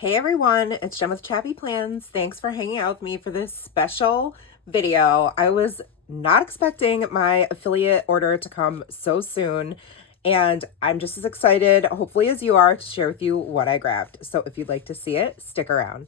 Hey everyone, it's Jen with Chappy Plans. Thanks for hanging out with me for this special video. I was not expecting my affiliate order to come so soon, and I'm just as excited, hopefully as you are, to share with you what I grabbed. So if you'd like to see it, stick around.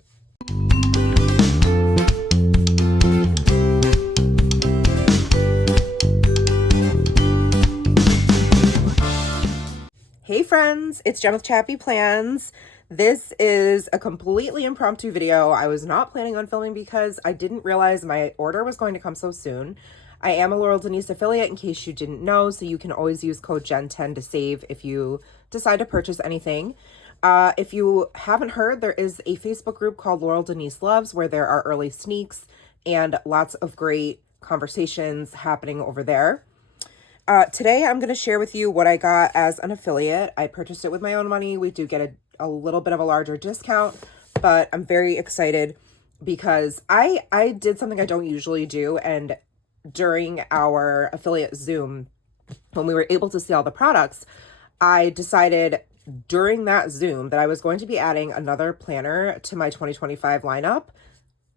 Hey friends, it's Jen with Chappy Plans. This is a completely impromptu video. I was not planning on filming because I didn't realize my order was going to come so soon. I am a Laurel Denise affiliate in case you didn't know, so you can always use code JEN10 to save if you decide to purchase anything. If you haven't heard, there is a Facebook group called Laurel Denise Loves where there are early sneaks and lots of great conversations happening over there. Today I'm going to share with you what I got as an affiliate. I purchased it with my own money. We do get a little bit of a larger discount, but I'm very excited because I did something I don't usually do. And during our affiliate Zoom, when we were able to see all the products, I decided during that Zoom that I was going to be adding another planner to my 2025 lineup,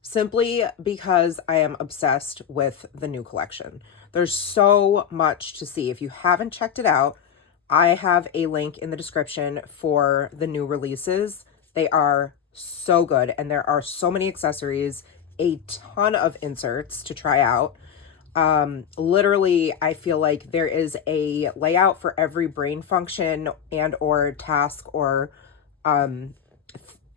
simply because I am obsessed with the new collection. There's so much to see. If you haven't checked it out, I have a link in the description for the new releases. They are so good, and there are so many accessories, a ton of inserts to try out. Literally, I feel like there is a layout for every brain function and or task or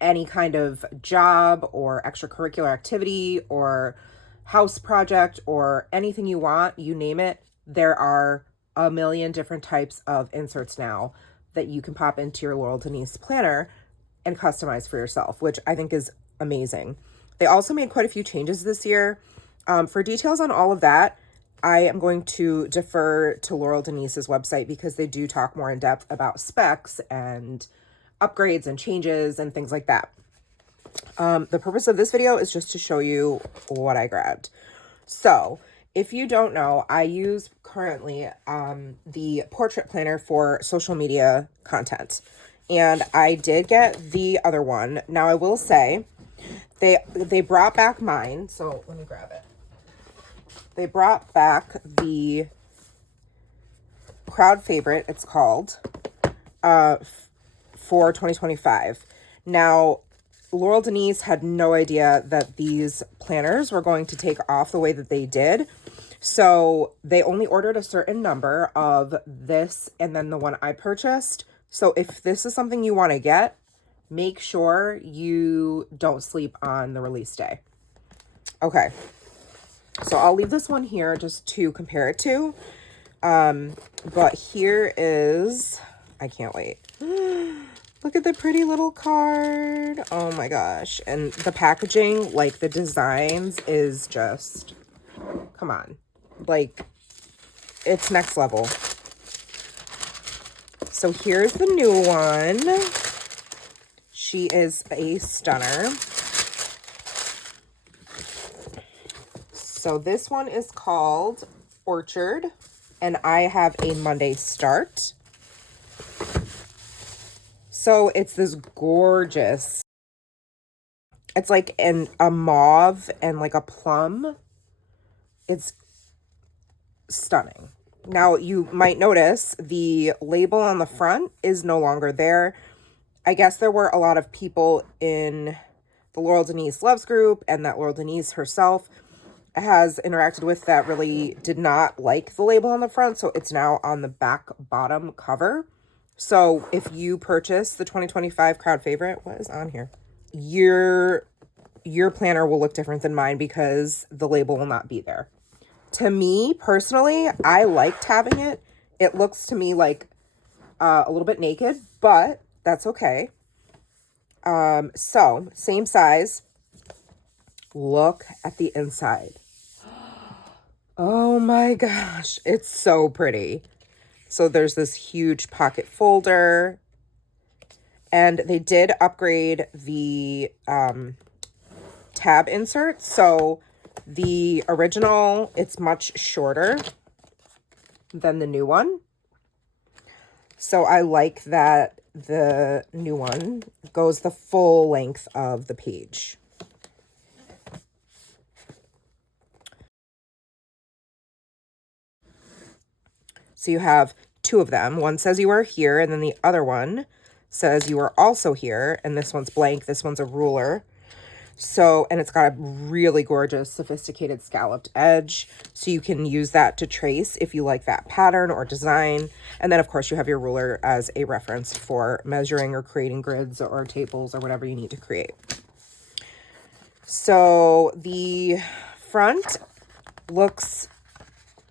any kind of job or extracurricular activity or house project or anything you want, you name it. There are a million different types of inserts now that you can pop into your Laurel Denise planner and customize for yourself, which I think is amazing. They also made quite a few changes this year. For details on all of that, I am going to defer to Laurel Denise's website because they do talk more in depth about specs and upgrades and changes and things like that. The purpose of this video is just to show you what I grabbed. So if you don't know, I use currently the portrait planner for social media content, and I did get the other one. Now I will say they brought back mine, so let me grab it. They brought back the crowd favorite, it's called, for 2025. Now, Laurel Denise had no idea that these planners were going to take off the way that they did. So they only ordered a certain number of this and then the one I purchased. So if this is something you want to get, make sure you don't sleep on the release day. Okay. So I'll leave this one here just to compare it to. But here is, I can't wait. Look at the pretty little card. Oh my gosh. And the packaging, like the designs is just, come on. Like, it's next level. So here's the new one. She is a stunner. So this one is called Orchard, and I have a Monday start. So it's this gorgeous, it's like a mauve and like a plum. It's stunning. Now you might notice the label on the front is no longer there. I guess there were a lot of people in the Laurel Denise Loves group and that Laurel Denise herself has interacted with that really did not like the label on the front. So it's now on the back bottom cover. So if you purchase the 2025 crowd favorite, what is on here? Your planner will look different than mine because the label will not be there. To me, personally, I liked having it. It looks to me like a little bit naked, but that's okay. So same size. Look at the inside. Oh my gosh, it's so pretty. So there's this huge pocket folder, and they did upgrade the tab insert. So the original, it's much shorter than the new one. So I like that the new one goes the full length of the page. So you have two of them. One says you are here, and then the other one says you are also here, and this one's blank. This one's a ruler. So, and it's got a really gorgeous, sophisticated scalloped edge. So you can use that to trace if you like that pattern or design. And then, of course, you have your ruler as a reference for measuring or creating grids or tables or whatever you need to create. So the front looks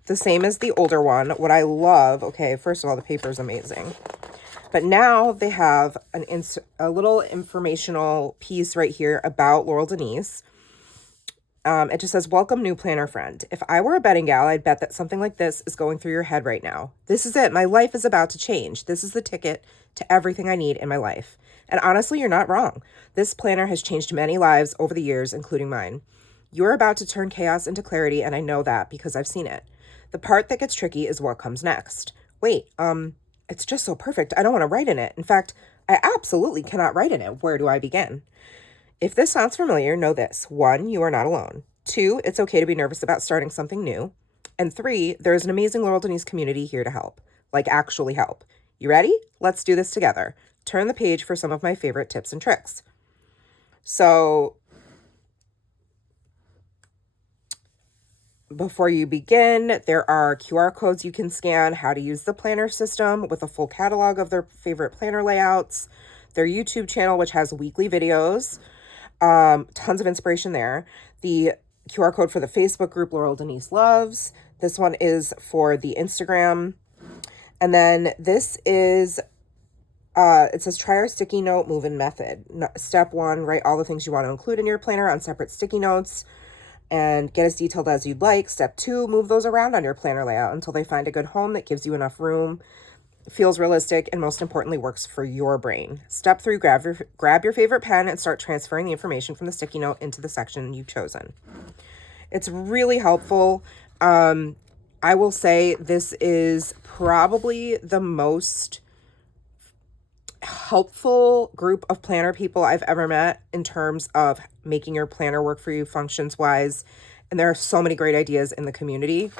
the same as the older one. What I love, okay, first of all, the paper is amazing. But now they have a little informational piece right here about Laurel Denise. It just says, welcome new planner friend. If I were a betting gal, I'd bet that something like this is going through your head right now. This is it. My life is about to change. This is the ticket to everything I need in my life. And honestly, you're not wrong. This planner has changed many lives over the years, including mine. You're about to turn chaos into clarity, and I know that because I've seen it. The part that gets tricky is what comes next. Wait, it's just so perfect. I don't want to write in it. In fact, I absolutely cannot write in it. Where do I begin? If this sounds familiar, know this. 1, you are not alone. 2, it's okay to be nervous about starting something new. And 3, there is an amazing Laurel Denise community here to help. Like, actually help. You ready? Let's do this together. Turn the page for some of my favorite tips and tricks. So before you begin, there are QR codes you can scan, how to use the planner system with a full catalog of their favorite planner layouts, their YouTube channel, which has weekly videos, tons of inspiration there. The QR code for the Facebook group, Laurel Denise Loves. This one is for the Instagram. And then this is, it says, try our sticky note move-in method. Step 1, write all the things you want to include in your planner on separate sticky notes and get as detailed as you'd like. Step 2, move those around on your planner layout until they find a good home that gives you enough room, feels realistic, and most importantly, works for your brain. Step 3, grab your favorite pen and start transferring the information from the sticky note into the section you've chosen. It's really helpful. I will say this is probably the most helpful group of planner people I've ever met in terms of making your planner work for you functions wise. And there are so many great ideas in the community.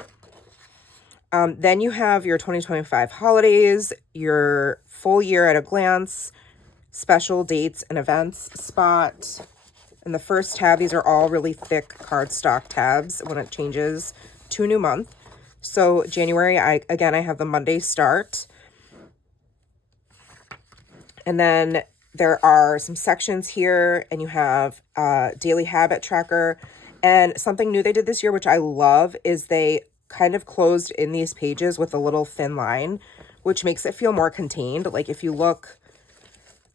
Then you have your 2025 holidays, your full year at a glance, special dates and events spot. In the first tab, these are all really thick cardstock tabs when it changes to a new month. So January, I have the Monday start. And then there are some sections here, and you have daily habit tracker. And something new they did this year, which I love, is they kind of closed in these pages with a little thin line, which makes it feel more contained. Like if you look,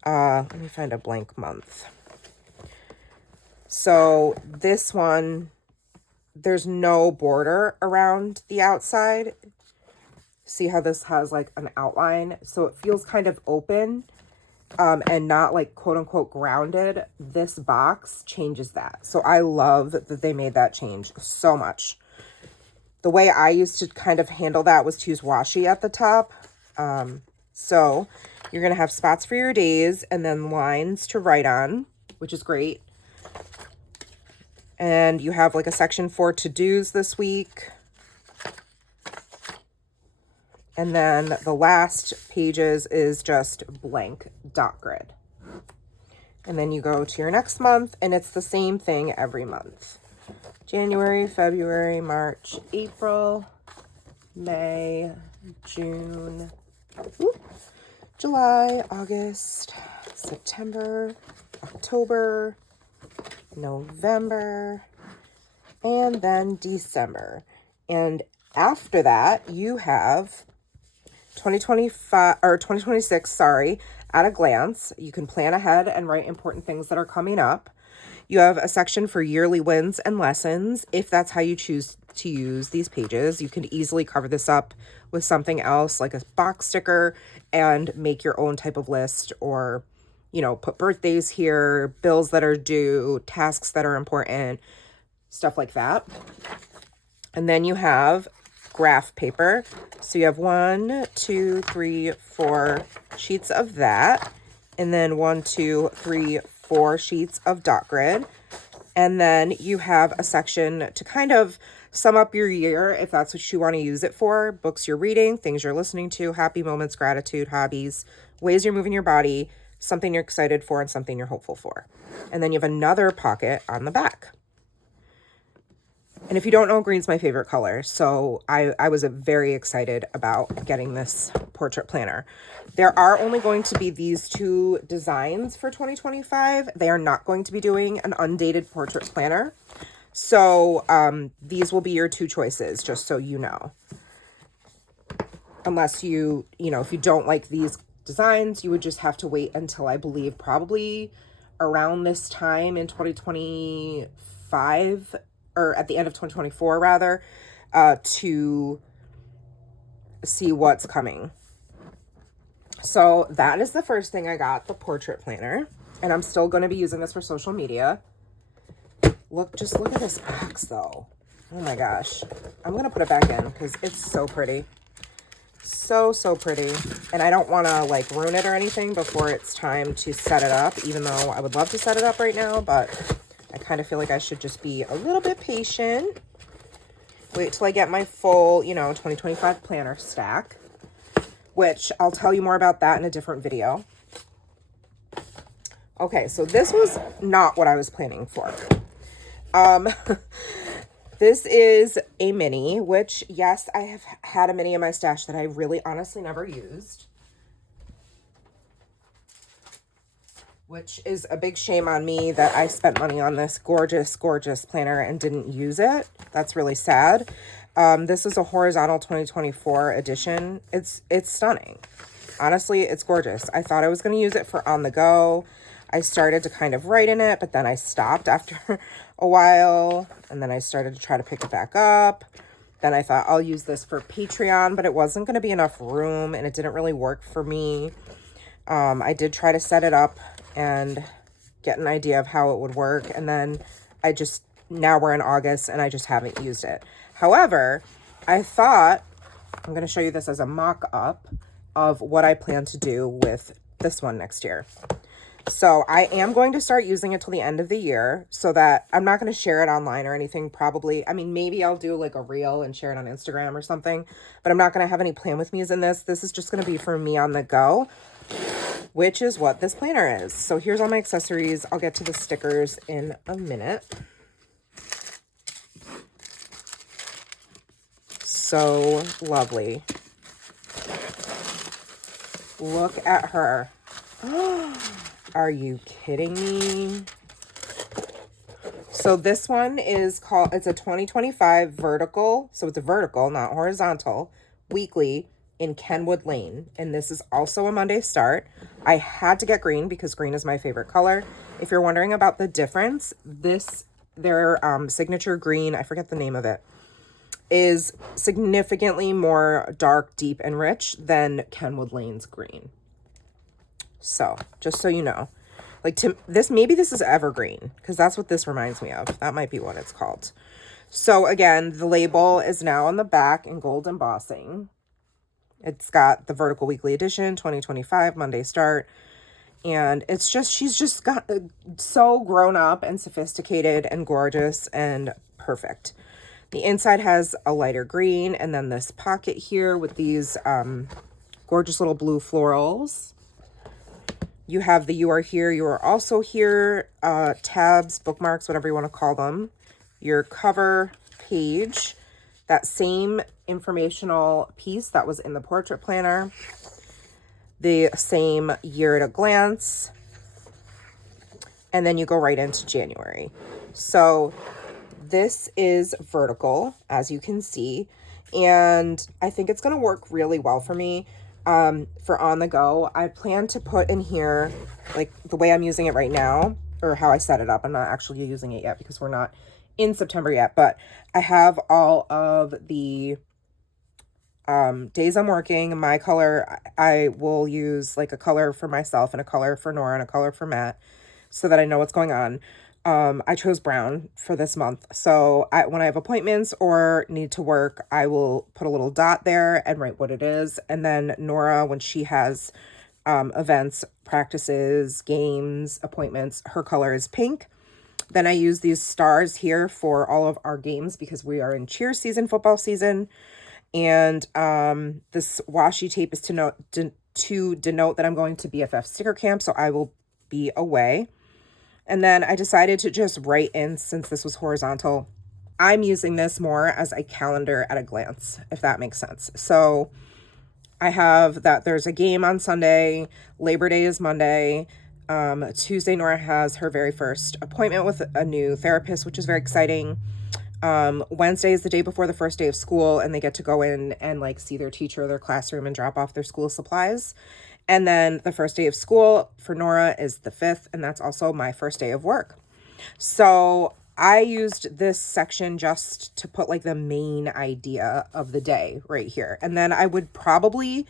let me find a blank month. So this one, there's no border around the outside. See how this has like an outline? So it feels kind of open. And not like quote unquote grounded. This box changes that. So I love that they made that change so much. The way I used to kind of handle that was to use washi at the top. So you're going to have spots for your days and then lines to write on, which is great. And you have like a section for to-dos this week. And then the last pages is just blank dot grid. And then you go to your next month, and it's the same thing every month. January, February, March, April, May, June, July, August, September, October, November, and then December. And after that, you have 2026, at a glance. You can plan ahead and write important things that are coming up. You have a section for yearly wins and lessons. If that's how you choose to use these pages, you can easily cover this up with something else like a box sticker and make your own type of list, or, you know, put birthdays here, bills that are due, tasks that are important, stuff like that. And then you have graph paper. So you have 1, 2, 3, 4 sheets of that. And then 1, 2, 3, 4 sheets of dot grid. And then you have a section to kind of sum up your year, if that's what you want to use it for. Books you're reading, things you're listening to, happy moments, gratitude, hobbies, ways you're moving your body, something you're excited for, and something you're hopeful for. And then you have another pocket on the back. And if you don't know, green's my favorite color. So I was very excited about getting this portrait planner. There are only going to be these 2 designs for 2025. They are not going to be doing an undated portrait planner. So these will be your 2 choices, just so you know. Unless if you don't like these designs, you would just have to wait until, I believe, probably around this time in 2025, or at the end of 2024 rather, to see what's coming. So that is the first thing I got, the portrait planner. And I'm still going to be using this for social media. Just look at this box though. Oh my gosh. I'm going to put it back in because it's so pretty. So pretty. And I don't want to like ruin it or anything before it's time to set it up, even though I would love to set it up right now, but I kind of feel like I should just be a little bit patient. Wait till I get my full, 2025 planner stack, which I'll tell you more about that in a different video. Okay, so this was not what I was planning for. This is a mini, which, yes, I have had a mini in my stash that I really honestly never used. Which is a big shame on me that I spent money on this gorgeous, gorgeous planner and didn't use it. That's really sad. This is a horizontal 2024 edition. It's stunning. Honestly, it's gorgeous. I thought I was going to use it for on the go. I started to kind of write in it, but then I stopped after a while. And then I started to try to pick it back up. Then I thought I'll use this for Patreon, but it wasn't going to be enough room and it didn't really work for me. I did try to set it up and get an idea of how it would work. And then now we're in August and I just haven't used it. However, I thought, I'm going to show you this as a mock-up of what I plan to do with this one next year. So I am going to start using it till the end of the year so that I'm not going to share it online or anything probably. I mean, maybe I'll do like a reel and share it on Instagram or something, but I'm not going to have any plan with me's in this. This is just going to be for me on the go, which is what this planner is. So here's all my accessories. I'll get to the stickers in a minute. So lovely. Look at her. Are you kidding me? So this one is it's a 2025 vertical. So it's a vertical, not horizontal, weekly in Kenwood Lane. And this is also a Monday start. I had to get green because green is my favorite color. If you're wondering about the difference, their signature green, I forget the name of it, is significantly more dark, deep, and rich than Kenwood Lane's green. So just so you know, like maybe this is evergreen because that's what this reminds me of. That might be what it's called. So again, the label is now on the back in gold embossing. It's got the vertical weekly edition, 2025 Monday start. And she's just got so grown up and sophisticated and gorgeous and perfect. The inside has a lighter green and then this pocket here with these gorgeous little blue florals. You have the You Are Here, You Are Also Here tabs, bookmarks, whatever you want to call them. Your cover page, that same informational piece that was in the portrait planner. The same year at a glance. And then you go right into January. So this is vertical, as you can see. And I think it's going to work really well for me. For on the go, I plan to put in here, like the way I'm using it right now, or how I set it up. I'm not actually using it yet because we're not in September yet, but I have all of the days I'm working. My color, I will use like a color for myself and a color for Nora and a color for Matt so that I know what's going on. I chose brown for this month. So when I have appointments or need to work, I will put a little dot there and write what it is. And then Nora, when she has events, practices, games, appointments, her color is pink. Then I use these stars here for all of our games because we are in cheer season, football season. And this washi tape is to denote that I'm going to BFF sticker camp, so I will be away. And then I decided to just write in, since this was horizontal, I'm using this more as a calendar at a glance, if that makes sense. So I have that there's a game on Sunday, Labor Day is Monday, Tuesday Nora has her very first appointment with a new therapist, which is very exciting. Wednesday is the day before the first day of school, and they get to go in and like see their teacher, their classroom, and drop off their school supplies. And then the first day of school for Nora is the 5th, and that's also my first day of work. So I used this section just to put like the main idea of the day right here. And then I would probably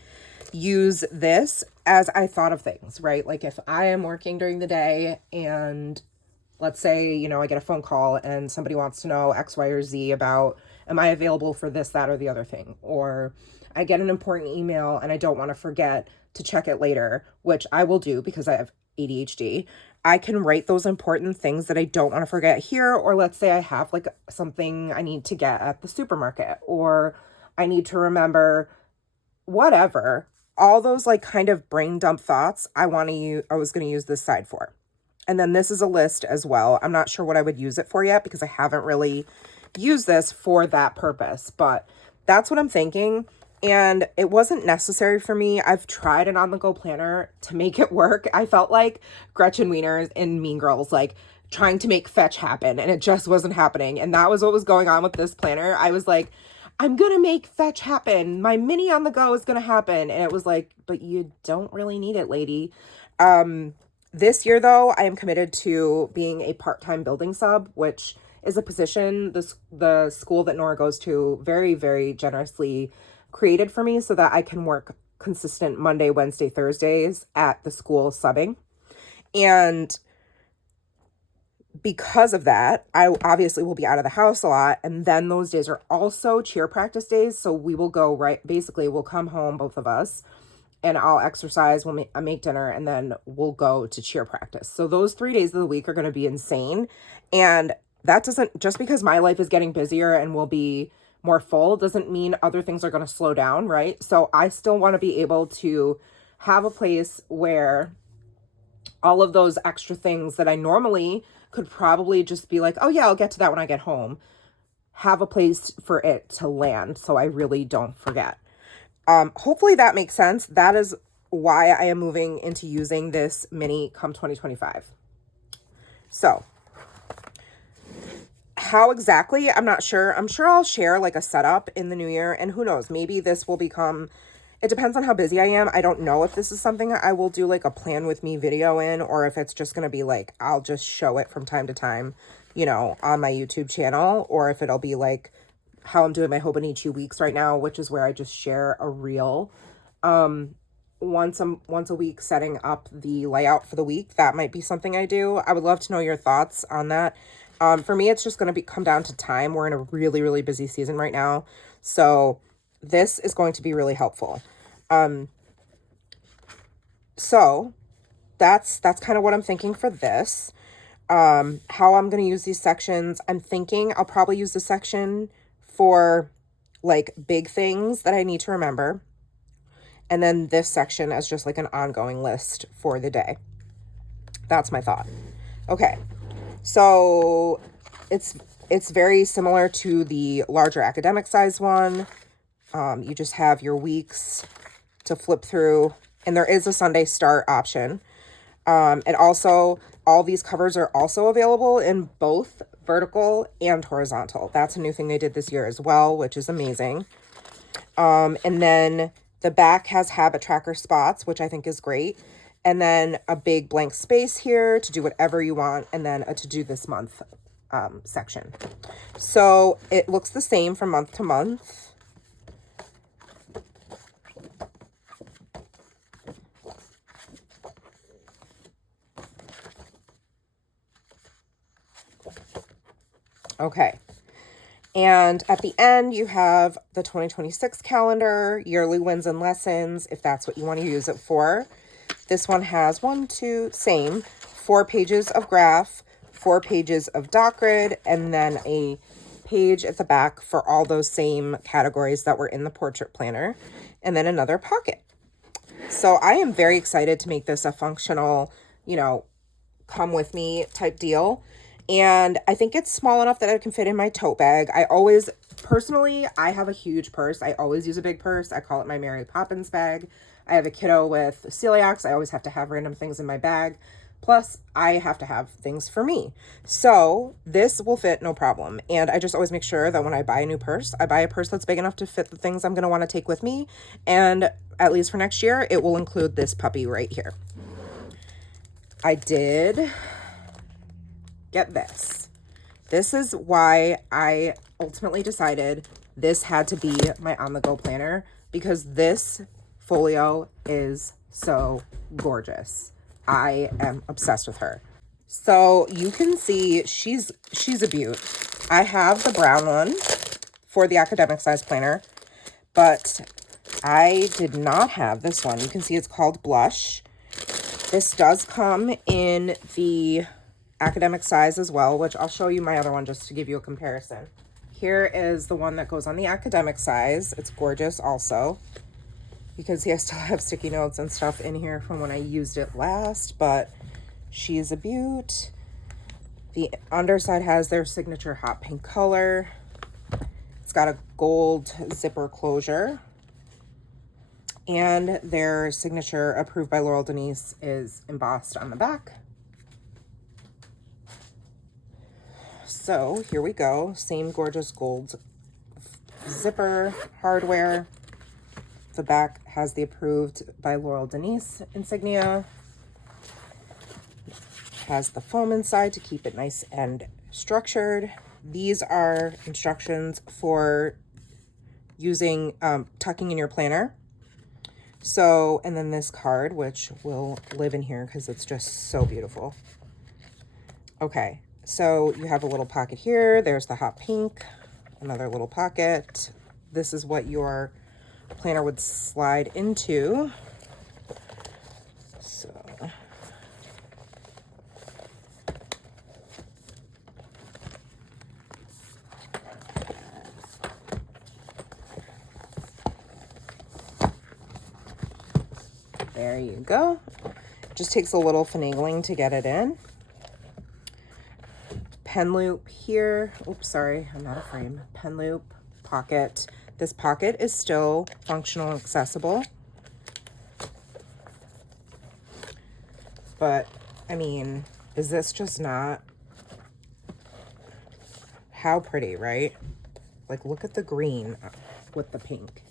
use this as I thought of things, right? Like if I am working during the day and let's say, you know, I get a phone call and somebody wants to know X, Y, or Z about, am I available for this, that, or the other thing? Or I get an important email and I don't want to forget to check it later, which I will do because I have ADHD. I can write those important things that I don't want to forget here. Or let's say I have like something I need to get at the supermarket, or I need to remember whatever. All those like kind of brain dump thoughts I was going to use this side for. And then this is a list as well. I'm not sure what I would use it for yet because I haven't really used this for that purpose, but that's what I'm thinking. And it wasn't necessary for me. I've tried an on-the-go planner to make it work. I felt like Gretchen Wieners in Mean Girls, like trying to make fetch happen, and it just wasn't happening. And that was what was going on with this planner. I was like, I'm going to make fetch happen. My mini on the go is going to happen. And it was like, but you don't really need it, lady. This year, though, I am committed to being a part-time building sub, which is a position the school that Nora goes to very, very generously created for me so that I can work consistent Monday, Wednesday, Thursdays at the school subbing. And because of that, I obviously will be out of the house a lot. And then those days are also cheer practice days. So we will go basically we'll come home, both of us, and I'll exercise, I make dinner, and then we'll go to cheer practice. So those 3 days of the week are going to be insane. And that doesn't, just because my life is getting busier and will be more full, doesn't mean other things are going to slow down, right? So I still want to be able to have a place where all of those extra things that I normally could probably just be like, oh yeah, I'll get to that when I get home, have a place for it to land so I really don't forget. Hopefully that makes sense. That is why I am moving into using this mini come 2025. So how exactly, I'm not sure. I'm sure I'll share like a setup in the new year, and who knows, maybe this will become, it depends on how busy I am. I don't know if this is something I will do like a plan with me video in, or if it's just going to be like, I'll just show it from time to time, you know, on my YouTube channel, or if it'll be like how I'm doing my Hobonichi weeks right now, which is where I just share a reel once a week, setting up the layout for the week. That might be something I do. I would love to know your thoughts on that. For me, it's just going to come down to time. We're in a really, really busy season right now. So this is going to be really helpful. So that's kind of what I'm thinking for this. How I'm going to use these sections. I'm thinking I'll probably use the section for like big things that I need to remember. And then this section as just like an ongoing list for the day. That's my thought. Okay. So it's very similar to the larger academic size one. You just have your weeks to flip through, and there is a Sunday start option. And also all these covers are also available in both vertical and horizontal. That's a new thing they did this year as well, which is amazing. And then the back has habit tracker spots, which I think is great. And then a big blank space here to do whatever you want. And then a to do this month section. So it looks the same from month to month. Okay. And at the end, you have the 2026 calendar, yearly wins and lessons, if that's what you want to use it for. This one has 4 pages of graph, 4 pages of dot grid, and then a page at the back for all those same categories that were in the portrait planner, and then another pocket. So I am very excited to make this a functional, come with me type deal. And I think it's small enough that it can fit in my tote bag. Personally, I have a huge purse. I always use a big purse. I call it my Mary Poppins bag. I have a kiddo with celiacs. I always have to have random things in my bag. Plus, I have to have things for me. So this will fit no problem. And I just always make sure that when I buy a new purse, I buy a purse that's big enough to fit the things I'm going to want to take with me. And at least for next year, it will include this puppy right here. I did get this. This is why I ultimately decided this had to be my on-the-go planner, because this folio is so gorgeous. I am obsessed with her. So you can see she's a beaut. I have the brown one for the academic size planner, but I did not have this one. You can see it's called Blush. This does come in the academic size as well, which I'll show you my other one just to give you a comparison. Here is the one that goes on the academic size. It's gorgeous also. You can see I still have sticky notes and stuff in here from when I used it last, but she is a beaut. The underside has their signature hot pink color. It's got a gold zipper closure. And their signature, approved by Laurel Denise, is embossed on the back. So here we go. Same gorgeous gold zipper hardware. The back has the approved by Laurel Denise insignia. Has the foam inside to keep it nice and structured. These are instructions for using, tucking in your planner. So, and then this card, which will live in here because it's just so beautiful. Okay, so you have a little pocket here. There's the hot pink, another little pocket. This is what your planner would slide into. So, there you go. Just takes a little finagling to get it in. Pen loop here. Oops, sorry, I'm not a frame. Pen loop, pocket. This pocket is still functional and accessible. But, I mean, is this just not? How pretty, right? Like, look at the green with the pink.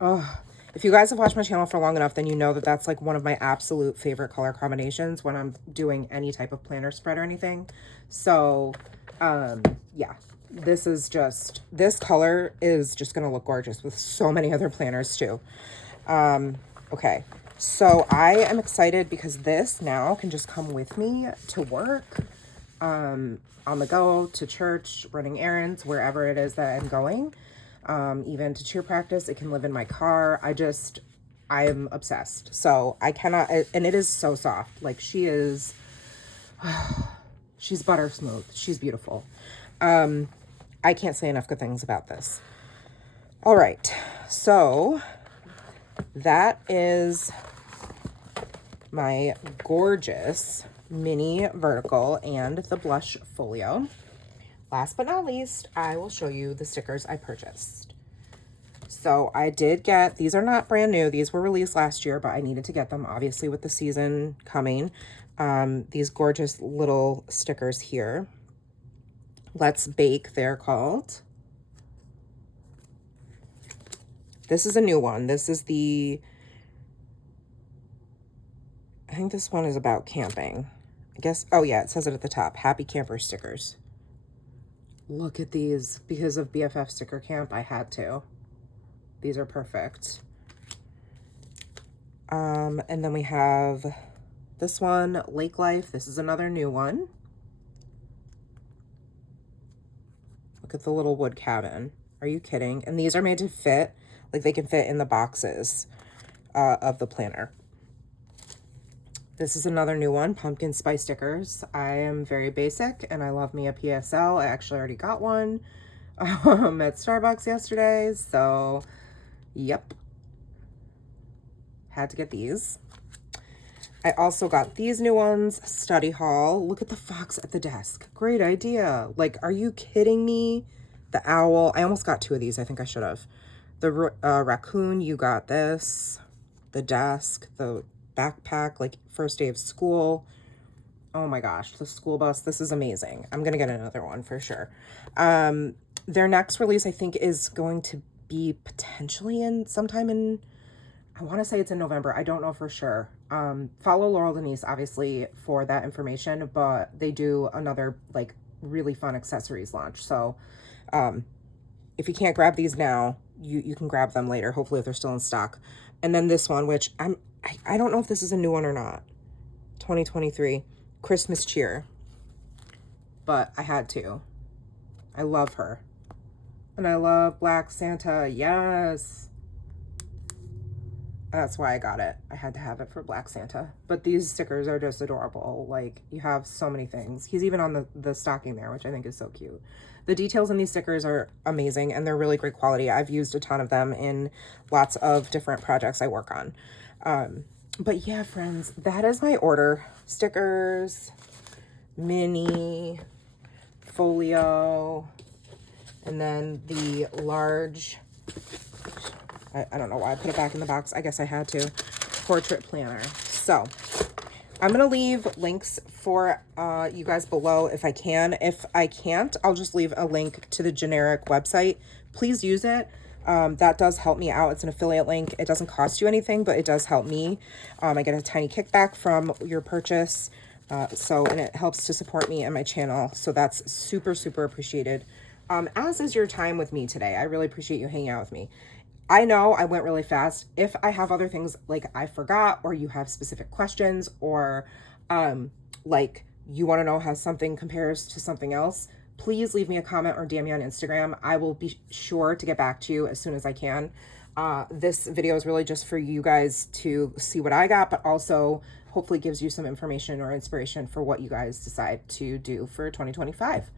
Oh, if you guys have watched my channel for long enough, then you know that that's like one of my absolute favorite color combinations when I'm doing any type of planner spread or anything. So, yeah, this color is just going to look gorgeous with so many other planners too. Okay, so I am excited because this now can just come with me to work, on the go, to church, running errands, wherever it is that I'm going. Even to cheer practice, it can live in my car. I am obsessed. So I cannot, and it is so soft. Like she's butter smooth. She's beautiful. I can't say enough good things about this. All right. So that is my gorgeous mini vertical and the blush folio. Last but not least, I will show you the stickers I purchased. So I did get, these are not brand new. These were released last year, but I needed to get them obviously with the season coming. These gorgeous little stickers here. Let's Bake, they're called. This is a new one. This is I think this one is about camping. I guess, oh yeah, it says it at the top. Happy Camper stickers. Look at these. Because of BFF Sticker Camp, I had to. These are perfect. And then we have this one, Lake Life. This is another new one. Look at the little wood cabin. Are you kidding? And these are made to fit, like they can fit in the boxes of the planner. This is another new one, pumpkin spice stickers. I am very basic and I love me a PSL. I actually already got one at Starbucks yesterday. So, yep. Had to get these. I also got these new ones, study hall. Look at the fox at the desk. Great idea. Like, are you kidding me? The owl. I almost got two of these. I think I should have. The raccoon, you got this. The desk, the backpack, like first day of school. Oh my gosh, the school bus. This is amazing. I'm going to get another one for sure. Their next release, I think, is going to be potentially in sometime in, I want to say it's in November. I don't know for sure. Follow Laurel Denise, obviously, for that information, but they do another like really fun accessories launch. So if you can't grab these now, you can grab them later, hopefully if they're still in stock. And then this one, which I don't know if this is a new one or not. 2023 Christmas cheer. But I had to. I love her. And I love Black Santa. Yes. That's why I got it. I had to have it for Black Santa. But these stickers are just adorable. Like, you have so many things. He's even on the stocking there, which I think is so cute. The details in these stickers are amazing, and they're really great quality. I've used a ton of them in lots of different projects I work on. But yeah, friends, that is my order. Stickers, mini, folio, and then the large... I don't know why I put it back in the box. I guess I had to. Portrait planner. So I'm going to leave links for you guys below if I can. If I can't, I'll just leave a link to the generic website. Please use it. That does help me out. It's an affiliate link. It doesn't cost you anything, but it does help me. I get a tiny kickback from your purchase. And it helps to support me and my channel. So that's super, super appreciated. As is your time with me today. I really appreciate you hanging out with me. I know I went really fast. If I have other things like I forgot, or you have specific questions, or like you want to know how something compares to something else, please leave me a comment or DM me on Instagram. I will be sure to get back to you as soon as I can. This video is really just for you guys to see what I got, but also hopefully gives you some information or inspiration for what you guys decide to do for 2025.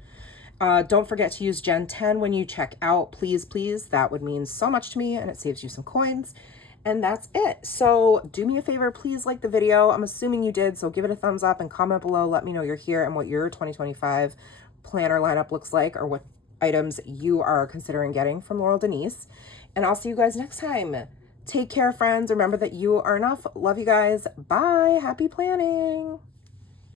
Don't forget to use Gen 10 when you check out, please, please. That would mean so much to me, and it saves you some coins. And that's it. So do me a favor, please like the video. I'm assuming you did, so give it a thumbs up and comment below. Let me know you're here and what your 2025 planner lineup looks like, or what items you are considering getting from Laurel Denise. And I'll see you guys next time. Take care, friends. Remember that you are enough. Love you guys. Bye. Happy planning.